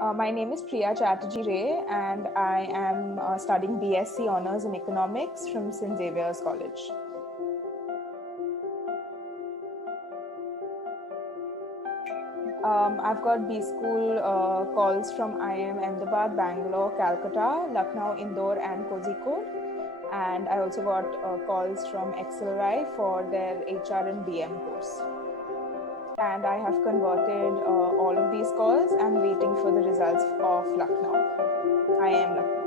My name is Priya Chatterjee Ray, and I am studying BSc Honours in Economics from St. Xavier's College. I've got B School calls from IIM Ahmedabad, Bangalore, Calcutta, Lucknow, Indore, and Kozhikode. And I also got calls from XLRI for their HR and BM course. And I have converted all of these calls and waiting for the results of Lucknow. IIM Lucknow.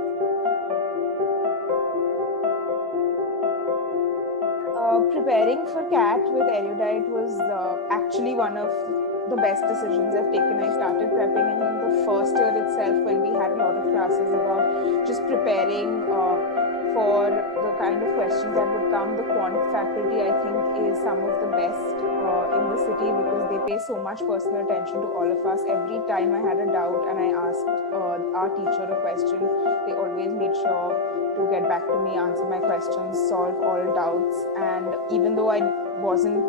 Preparing for CAT with Erudite was actually one of the best decisions I've taken. I started prepping in the first year itself when we had a lot of classes about just preparing for the kind of questions that would come. The quant faculty, I think, is some of the best in the city because they pay so much personal attention to all of us. Every time I had a doubt and I asked our teacher a question, they always made sure to get back to me, answer my questions, solve all doubts. And even though I wasn't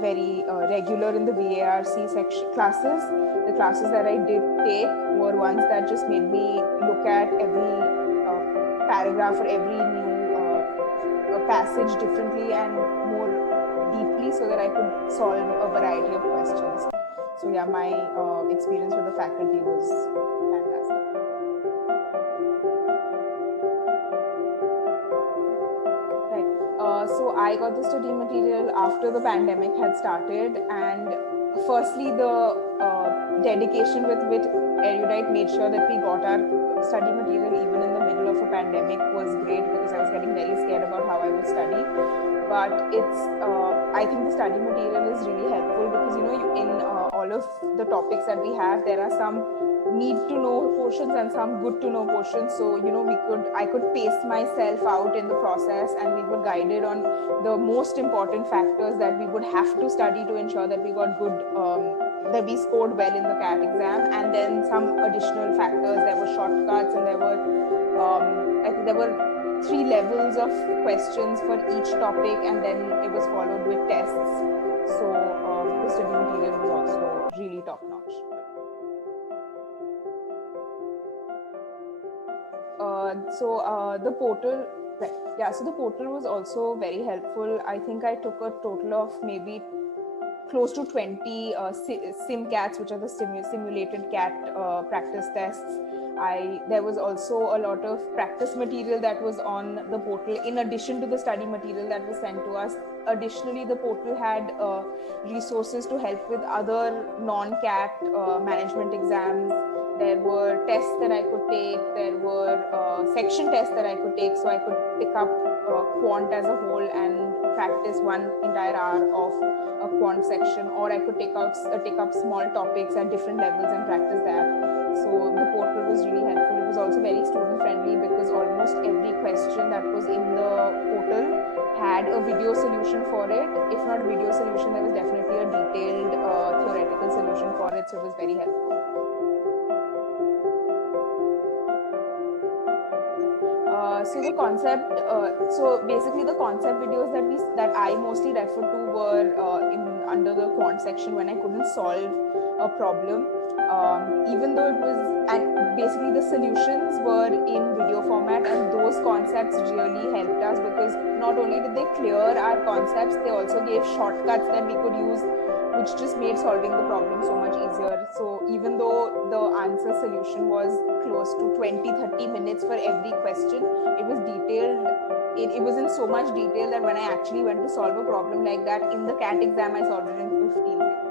very regular in the VARC section classes, the classes that I did take were ones that just made me look at every paragraph or every new passage differently and more deeply so that I could solve a variety of questions. So yeah, my experience with the faculty was fantastic. So I got the study material after the pandemic had started, and firstly the dedication with which Erudite made sure that we got our study material even in the middle of a pandemic was great, because I was getting very scared about how I would study. But I think the study material is really helpful because in all of the topics that we have, there are some need to know portions and some good to know portions. So I could pace myself out in the process, and we were guided on the most important factors that we would have to study to ensure that we got good, that we scored well in the CAT exam. And then some additional factors, there were shortcuts, and there were I think there were 3 levels of questions for each topic, and then it was followed with tests. So the study material was also really top notch. The portal, right? Yeah, so the portal was also very helpful. I think I took a total of maybe close to 20 SimCats, which are the simulated CAT practice tests. There was also a lot of practice material that was on the portal in addition to the study material that was sent to us. Additionally, the portal had resources to help with other non-CAT management exams. There were tests that I could take. There were section tests that I could take, so I could pick up quant as a whole and practice one entire hour of a quant section, or I could take up small topics at different levels and practice that. So the portal was really helpful. It was also very student friendly because almost every question that was in the portal had a video solution for it. If not a video solution, there was definitely a detailed theoretical solution for it, so it was very helpful. So the concept, basically the concept videos that I mostly referred to were under the quant section when I couldn't solve a problem. Even though it was, and basically the solutions were in video format, and those concepts really helped us because not only did they clear our concepts, they also gave shortcuts that we could use, which just made solving the problem so much easier. So even though the answer solution was close to 20-30 minutes for every question, it was detailed. It was in so much detail that when I actually went to solve a problem like that in the CAT exam, I solved it in 15 seconds.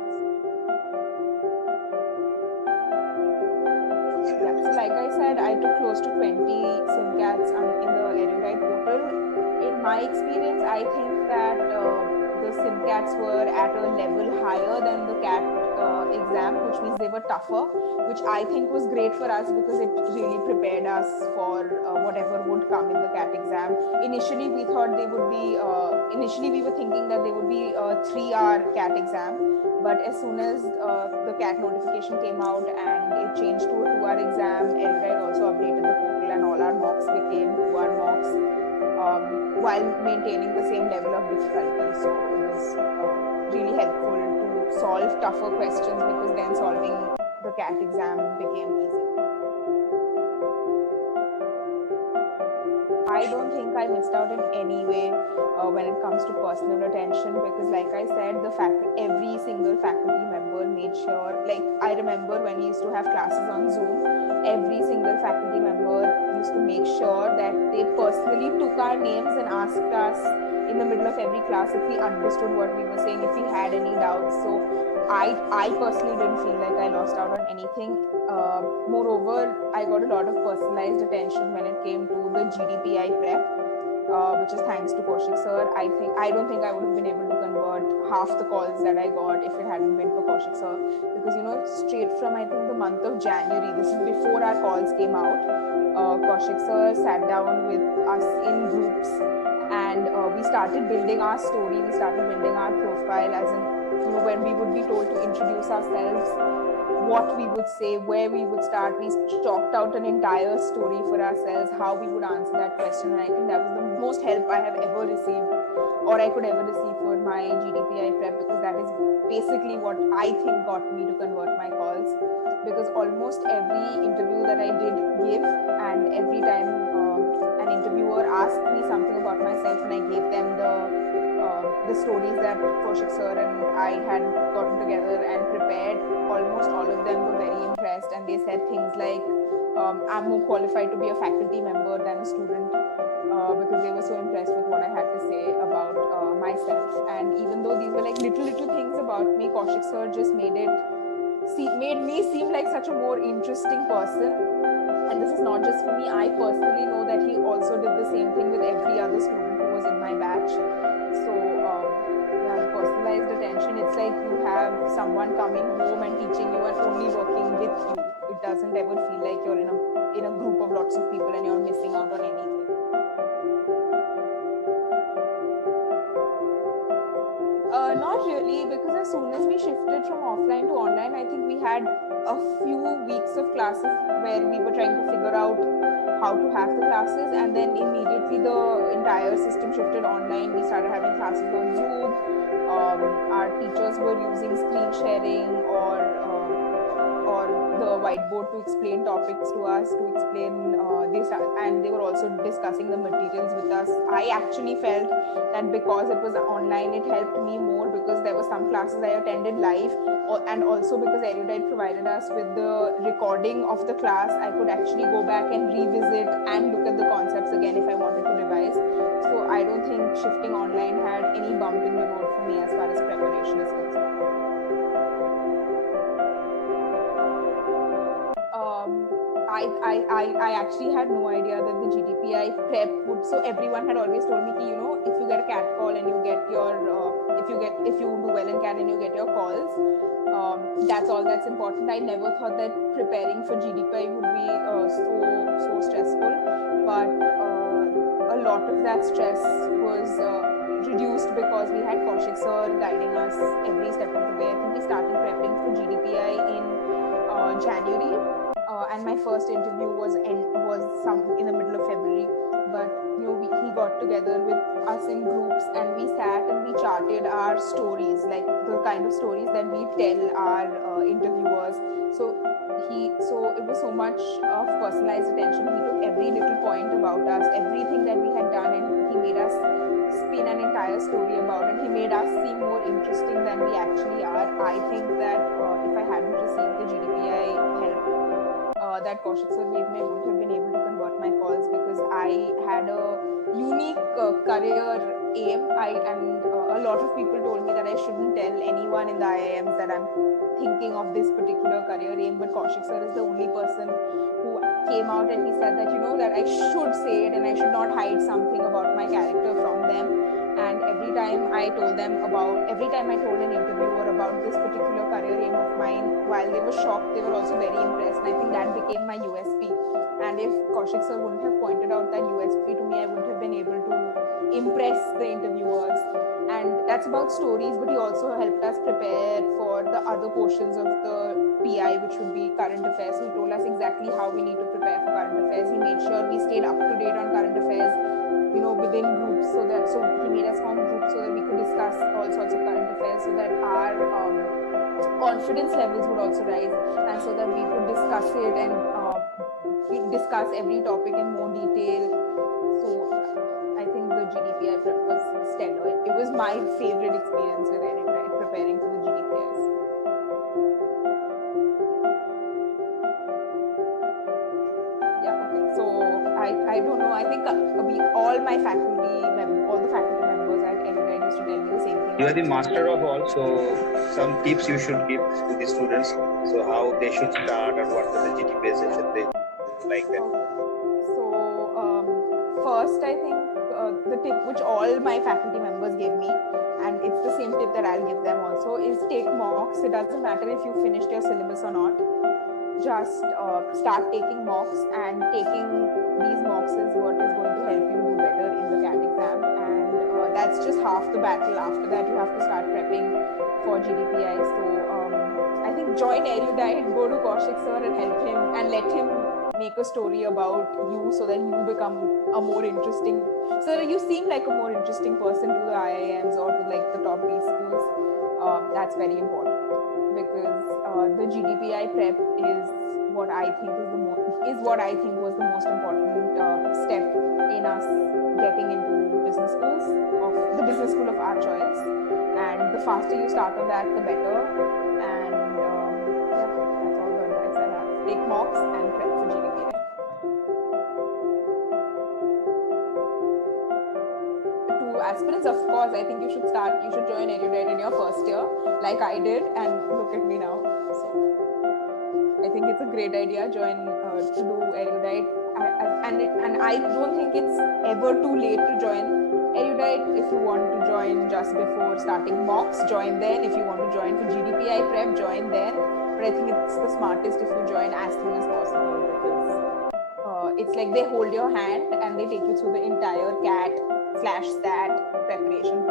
Yeah, so like I said, I took close to 20 SimCats in the Erudite portal. In my experience, I think that the SimCats were at a level higher than the CAT exam, which means they were tougher, which I think was great for us because it really prepared us for whatever would come in the CAT exam. Initially, we thought they would be, initially we were thinking that they would be a 3-hour CAT exam, but as soon as the CAT notification came out and it changed to a 2-hour exam, Erudite also updated the portal and all our mocks became 2-hour mocks while maintaining the same level of difficulty. So it was really helpful to solve tougher questions because then solving the CAT exam became easy. I don't think I missed out in any way when it comes to personal attention, because like I said, every single faculty member made sure, like I remember when we used to have classes on Zoom, every single faculty member used to make sure that they personally took our names and asked us in the middle of every class if we understood what we were saying, if we had any doubts. So I personally didn't feel like I lost out on anything. Moreover, I got a lot of personalized attention when it came to the GDPI prep, which is thanks to Kaushik sir. I don't think I would have been able to convert half the calls that I got if it hadn't been for Kaushik sir, because straight from I think the month of January, this is before our calls came out, Kaushik sir sat down with us in groups, and we started building our story, we started building our profile, as in when we would be told to introduce ourselves, what we would say, where we would start. We chalked out an entire story for ourselves, how we would answer that question. And I think that was the most help I have ever received, or I could ever receive for my GDPI prep, because that is basically what I think got me to convert my calls. Because almost every interview that I did give, and every time an interviewer asked me something about myself, and I gave them the stories that Kaushik sir and I had gotten together and prepared, almost all of them were very impressed, and they said things like, I'm more qualified to be a faculty member than a student, because they were so impressed with what I had to say about myself. And even though these were like little things about me, Kaushik sir just made me seem like such a more interesting person. And this is not just for me. I personally know that he also did the same thing with every other student who was in my batch. So yeah, personalized attention, it's like you have someone coming home and teaching you and only working with you. It doesn't ever feel like you're in a group of lots of people and you're missing out on anything. Not really, because as soon as we shifted from offline to online, I think we had a few weeks of classes where we were trying to figure out how to have the classes, and then immediately the entire system shifted online. We started having classes on Zoom. Our teachers were using screen sharing or the whiteboard to explain topics to us, to explain and they were also discussing the materials with us. I actually felt that because it was online, it helped me more, because there were some classes I attended live, and also because Erudite provided us with the recording of the class, I could actually go back and revisit and look at the concepts again if I wanted to revise. So I don't think shifting online had any bump in the road for me as far as preparation is concerned. I actually had no idea that the GDPI prep would. So everyone had always told me, if you get a CAT call and you get your, if you do well in CAT and you get your calls, that's all that's important. I never thought that preparing for GDPI would be so stressful, but a lot of that stress was reduced because we had Kaushik sir guiding us every step of the way. I think we started prepping for GDPI in January. And my first interview was in the middle of February. But he got together with us in groups, and we sat and we charted our stories, like the kind of stories that we tell our interviewers. So it was so much of personalized attention. He took every little point about us, everything that we had done, and he made us spin an entire story about it. He made us seem more interesting than we actually are. I think that if I hadn't received the GDPI help that Kaushik sir gave me, I wouldn't have been able to convert my calls, because I had a unique career aim. And a lot of people told me that I shouldn't tell anyone in the IIMs that I'm thinking of this particular career aim, but Kaushik sir is the only person who came out and he said that that I should say it and I should not hide something about my character from them. And every time I told an interviewer about this particular career aim of mine, while they were shocked, they were also very impressed. And I think that became my USP. And if Kaushik sir wouldn't have pointed out that USP to me, I wouldn't have been able to impress the interviewers. And that's about stories, but he also helped us prepare for the other portions of the PI, which would be current affairs. He told us exactly how we need to prepare for current affairs. He made sure we stayed up to date on current affairs, within groups, so he made us form groups so that we could discuss all sorts of current affairs, so that our confidence levels would also rise, and so that we could discuss it and discuss every topic in more detail. So GDPI prep was stellar. It was my favorite experience with Erudite, preparing for the GDPIs. Yeah, okay. So I don't know. I think all the faculty members at Erudite used to tell me the same thing. You are the master of all, so some tips you should give to the students. So how they should start and what are the GDPI session they like that. So first, I think the tip which all my faculty members gave me, and it's the same tip that I'll give them also, is take mocks. It doesn't matter if you finished your syllabus or not. Just start taking mocks, and taking these mocks is what is going to help you do better in the CAT exam, and that's just half the battle. After that, you have to start prepping for GDPI. So I think join Erudite, go to Kaushik sir and help him, and let him make a story about you so that you become a more interesting, so that you seem like a more interesting person to the IIMs or to like the top B schools. That's very important, because the GDPI prep is what I think was the most important step in us getting into business schools, of the business school of our choice. And the faster you start on that, the better. And yeah, that's all the advice I have. Take mocks and prep for GDPI. To aspirants, of course, I think you should join Erudite in your first year, like I did, and look at me now. So I think it's a great idea, join to do Erudite, and I don't think it's ever too late to join Erudite. If you want to join just before starting mocks, join then. If you want to join for GDPI prep, join then. But I think it's the smartest if you join as soon as possible, because it's like they hold your hand and they take you through the entire CAT/STAT preparation